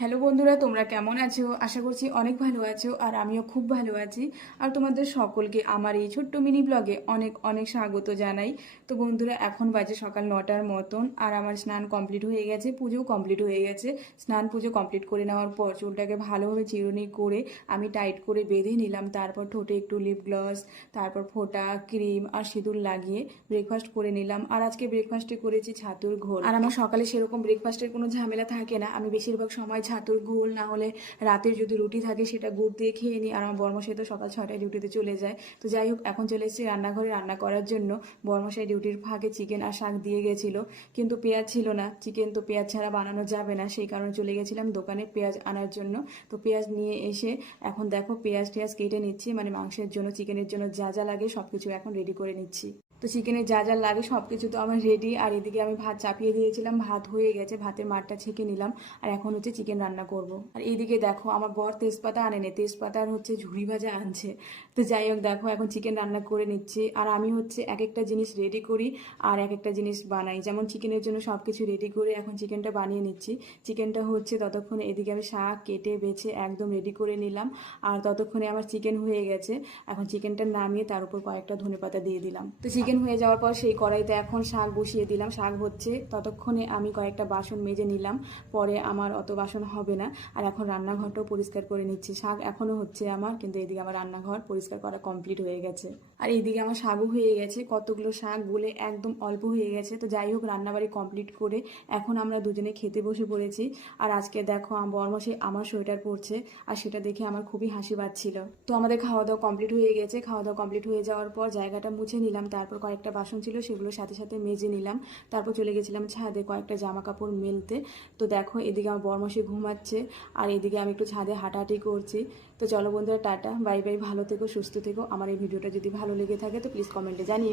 Hello বন্ধুরা, তোমরা কেমন আছো? আশা করছি অনেক ভালো আছো, আর আমিও খুব ভালো আছি। আর তোমাদের সকলকে আমার এই ছোট্ট মিনি ব্লগে অনেক অনেক স্বাগত জানাই। তো বন্ধুরা, এখন বাজে সকাল 9টার মতন, আর আমার স্নান কমপ্লিট হয়ে গেছে, পুজোও কমপ্লিট হয়ে গেছে। স্নান পুজো কমপ্লিট করে নেওয়ার পর চুলটাকে ভালোভাবে চিরুনি করে আমি টাইট করে বেঁধে নিলাম। তারপর ঠোঁটে একটু লিপ গ্লস, তারপর ফোঁটা, ক্রিম আর সিঁদুর লাগিয়ে ব্রেকফাস্ট করে নিলাম। আর আজকে ব্রেকফাস্টে করেছি ছাতুর ঘোল। আর আমার সকালে সেরকম ব্রেকফাস্টের কোনো ঝামেলা থাকে না, আমি বেশিরভাগ সময় ছাতুর ঘোল না হলে রাতের যদি রুটি থাকে সেটা গুড় দিয়ে খেয়ে নিই। আর আমার বর্মশাই তো সকাল 6টায় ডিউটিতে চলে যায়। তো যাই হোক, এখন চলে এসেছি রান্নাঘরে রান্না করার জন্য। বর্মশাই ডিউটির ফাঁকে চিকেন আর শাক দিয়ে গেছিলো, কিন্তু পেঁয়াজ ছিল না। চিকেন তো পেঁয়াজ ছাড়া বানানো যাবে না, সেই কারণে চলে গেছিলাম দোকানে পেঁয়াজ আনার জন্য। তো পেঁয়াজ নিয়ে এসে এখন দেখো পেঁয়াজ টেয়াজ কেটে নিচ্ছি, মানে মাংসের জন্য চিকেনের জন্য যা যা লাগে সব কিছু এখন রেডি করে নিচ্ছি। তো চিকেনের যা যা লাগে সব কিছু তো আমার রেডি। আর এদিকে আমি ভাত চাপিয়ে দিয়েছিলাম, ভাত হয়ে গেছে, ভাতের মারটা ছেঁকে নিলাম। আর এখন হচ্ছে চিকেন রান্না করব। আর এইদিকে দেখো আমার বর তেজপাতা আনেনি, তেজপাতা আর হচ্ছে ঝুড়ি ভাজা আনছে। তো যাই হোক, দেখো এখন চিকেন রান্না করে নিচ্ছি। আর আমি হচ্ছে এক একটা জিনিস রেডি করি আর এক একটা জিনিস বানাই। যেমন চিকেনের জন্য সব কিছু রেডি করে এখন চিকেনটা বানিয়ে নিচ্ছি। চিকেনটা হচ্ছে ততক্ষণে এদিকে আমি শাক কেটে বেছে একদম রেডি করে নিলাম। আর ততক্ষণে আমার চিকেন হয়ে গেছে। এখন চিকেনটা নামিয়ে তার উপর কয়েকটা ধনেপাতা দিয়ে দিলাম। তো চিকেন হয়ে যাওয়ার পর সেই কড়াইতে এখন শাক বসিয়ে দিলাম। শাক হচ্ছে ততক্ষণে আমি কয়েকটা বাসন মেজে নিলাম, পরে আমার অত বাসন হবে না। আর এখন রান্নাঘরটাও পরিষ্কার করে নিচ্ছি। শাক এখনও হচ্ছে আমার, কিন্তু এদিকে আমার রান্নাঘর পরিষ্কার করা কমপ্লিট হয়ে গেছে। আর এইদিকে আমার শাকও হয়ে গেছে, কতগুলো শাক বলে একদম অল্প হয়ে গেছে। তো যাই হোক, রান্নাবাড়ি কমপ্লিট করে এখন আমরা দুজনে খেতে বসে পড়েছি। আর আজকে দেখো বরমশাই আমার সোয়েটার পরছে, আর সেটা দেখে আমার খুবই হাসি পাচ্ছিল। তো আমাদের খাওয়া দাওয়া কমপ্লিট হয়ে গেছে। খাওয়া দাওয়া কমপ্লিট হয়ে যাওয়ার পর জায়গাটা মুছে নিলাম, তারপর কয়েকটা বাসন ছিল সেগুলো সাথে সাথে মেজে নিলাম। তারপর চলে গেছিলাম ছাদে কয়েকটা জামা কাপড় মেলতে। তো দেখো এদিকে আমার বরমশাই ঘুমাচ্ছে, আর এদিকে আমি একটু ছাদে হাঁটাহাঁটি করছি। তো চলো বন্ধুরা, টাটা বাই বাই, ভালো থেকো, সুস্থ থেকো। আমার এই ভিডিওটা যদি ভালো লেগে থাকে তো প্লিজ কমেন্টে জানিও।